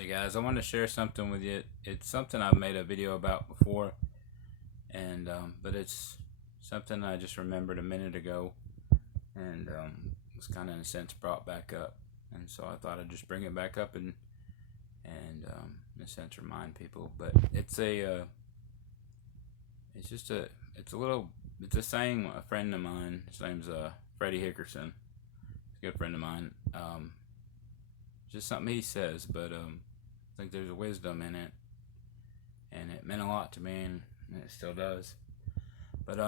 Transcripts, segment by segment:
Hey guys, I want to share something with you. It's something I've made a video about before, and but it's something I just remembered a minute ago, and was kind of in a sense brought back up, and so I thought I'd just bring it back up and in a sense remind people. But it's just it's a little, it's a saying a friend of mine. His name's Freddie Hickerson. He's a good friend of mine. Just something he says, but I think there's a wisdom in it, and it meant a lot to me, and it still does. But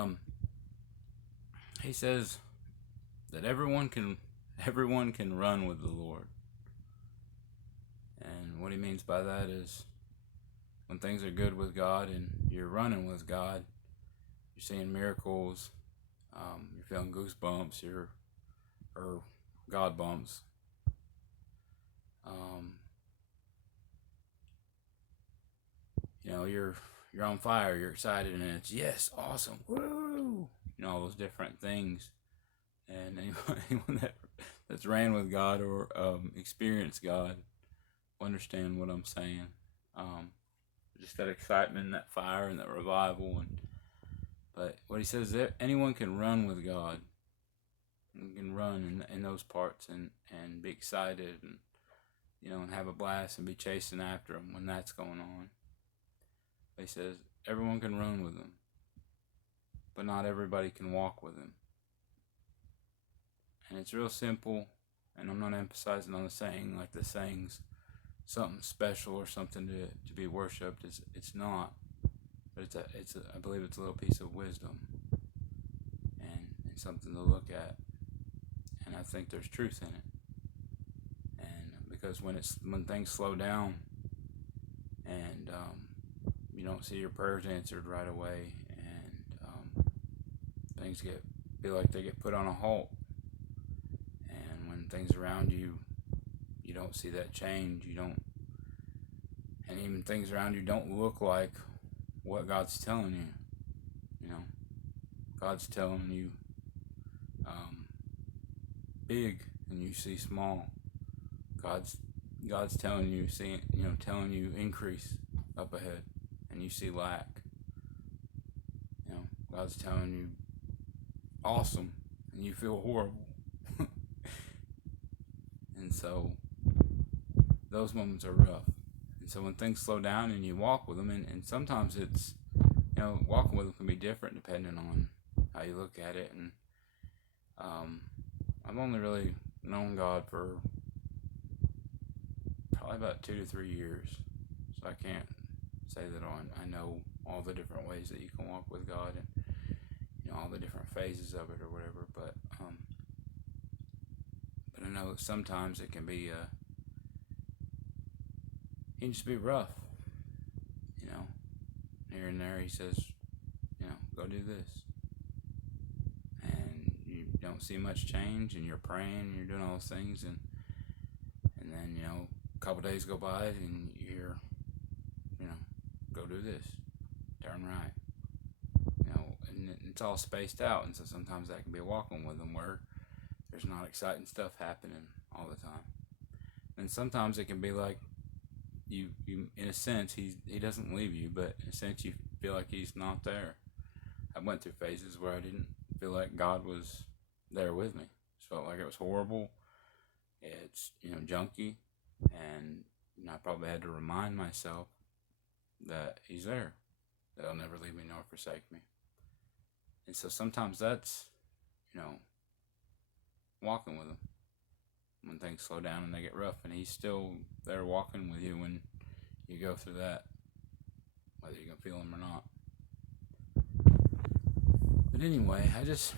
he says that everyone can run with the Lord, and what he means by that is when things are good with God and you're running with God, you're seeing miracles, you're feeling goosebumps, or God bumps. Um, you're on fire, you're excited, and it's yes, awesome, woo, all those different things. And anyone that's ran with God or experienced God will understand what I'm saying. Um, just that excitement, that fire, and that revival. But what he says, that anyone can run with God. You can run in those parts and be excited and have a blast and be chasing after him when that's going on. He says everyone can run with him, but not everybody can walk with him. And it's real simple, and I'm not emphasizing on the saying like the saying's something special or something to be worshipped. It's not, but I believe it's a little piece of wisdom and something to look at, and I think there's truth in it. And because when things slow down and you don't see your prayers answered right away, and things feel like they get put on a halt, and when things around you don't see that change, and even things around you don't look like what God's telling you. God's telling you big, and you see small. God's telling you, telling you increase up ahead, and you see lack. God's telling you awesome, and you feel horrible. And so those moments are rough. And so when things slow down and you walk with them, and sometimes it's, walking with them can be different depending on how you look at it. And I've only really known God for probably about 2 to 3 years, so I can't say that I know all the different ways that you can walk with God and all the different phases of it or whatever. But I know sometimes it can be it can just be rough. Here and there he says, go do this, and you don't see much change, and you're praying, and you're doing all those things, and then a couple days go by, and you hear, go do this, turn right, and it's all spaced out, and so sometimes that can be walking with them where there's not exciting stuff happening all the time, and sometimes it can be like you in a sense he doesn't leave you, but in a sense you feel like he's not there. I went through phases where I didn't feel like God was there with me. It felt like it was horrible. It's junky, and I probably had to remind myself that he's there, that he'll never leave me nor forsake me. And so sometimes that's walking with him when things slow down and they get rough, and he's still there walking with you when you go through that, whether you can feel him or not. But anyway, I just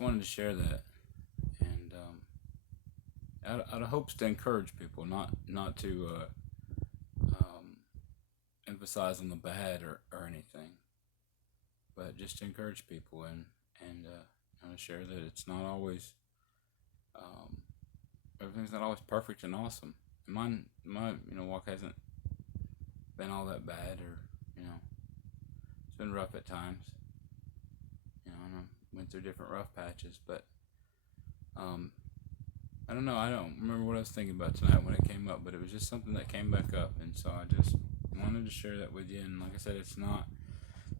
wanted to share that, and out of hopes to encourage people, not to emphasize on the bad or anything, but just to encourage people and share that it's not always everything's not always perfect and awesome. And my walk hasn't been all that bad, or it's been rough at times. And I went through different rough patches, but I don't know. I don't remember what I was thinking about tonight when it came up, but it was just something that came back up, and so I just wanted to share that with you. And like I said, it's not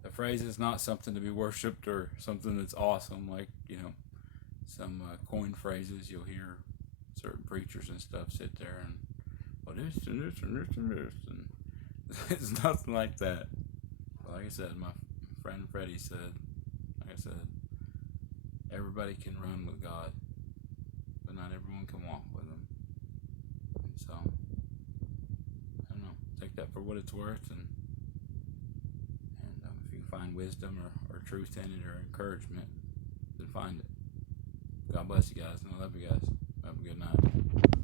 the phrase is not something to be worshipped or something that's awesome, like some coin phrases you'll hear certain preachers and stuff sit there and well this and this and this and this, and it's nothing like that. But like I said, my friend Freddie said, like I said, everybody can run with God, but not everyone can walk with Him. And so, I don't know. Take that for what it's worth, and if you can find wisdom or truth in it or encouragement, then find it. God bless you guys, and I love you guys. Have a good night.